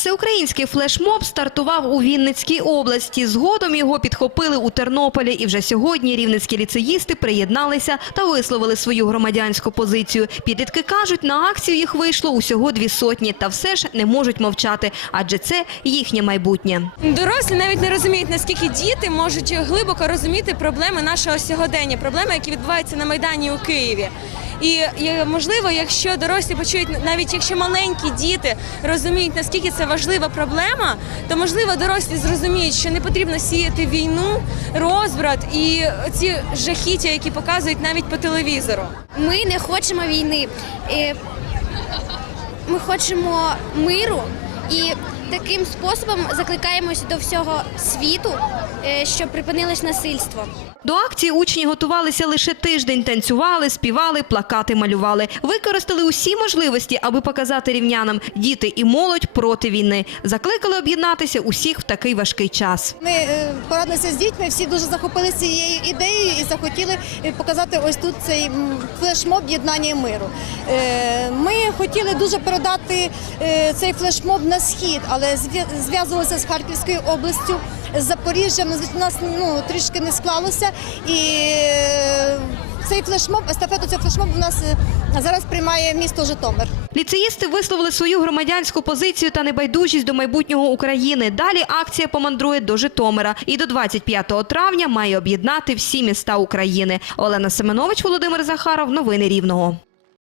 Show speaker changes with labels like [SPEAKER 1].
[SPEAKER 1] Всеукраїнський флешмоб стартував у Вінницькій області. Згодом його підхопили у Тернополі. І вже сьогодні рівненські ліцеїсти приєдналися та висловили свою громадянську позицію. Підлітки кажуть, на акцію їх вийшло усього дві сотні. Та все ж не можуть мовчати, адже це їхнє майбутнє.
[SPEAKER 2] Дорослі навіть не розуміють, наскільки діти можуть глибоко розуміти проблеми нашого сьогодення, проблеми, які відбуваються на Майдані у Києві. І можливо, якщо дорослі почують, навіть якщо маленькі діти розуміють, наскільки це важлива проблема, то можливо дорослі зрозуміють, що не потрібно сіяти війну, розбрат і ці жахіття, які показують навіть по телевізору.
[SPEAKER 3] Ми не хочемо війни. Е, Ми хочемо миру і таким способом закликаємось до всього світу, е, щоб припинилось насильство.
[SPEAKER 1] До акції учні готувалися лише тиждень, танцювали, співали, плакати малювали. Використали усі можливості, аби показати рівнянам діти і молодь проти війни. Закликали об'єднатися усіх в такий важкий час.
[SPEAKER 4] Ми е, порадилися з дітьми, всі дуже захопилися цією ідеєю і захотіли е, показати ось тут цей флешмоб єднання миру. Ми хотіли дуже передати цей флешмоб на схід, але зв'я- зв'язувалися з Харківською областю, з Запоріжжям. У нас ну, трішки не склалося. І е, цей флешмоб, естафету цей флешмоб у нас е, зараз приймає місто Житомир.
[SPEAKER 1] Ліцеїсти висловили свою громадянську позицію та небайдужість до майбутнього України. Далі акція помандрує до Житомира і до 25 травня має об'єднати всі міста України. Олена Семенович, Володимир Захаров. Новини Рівного.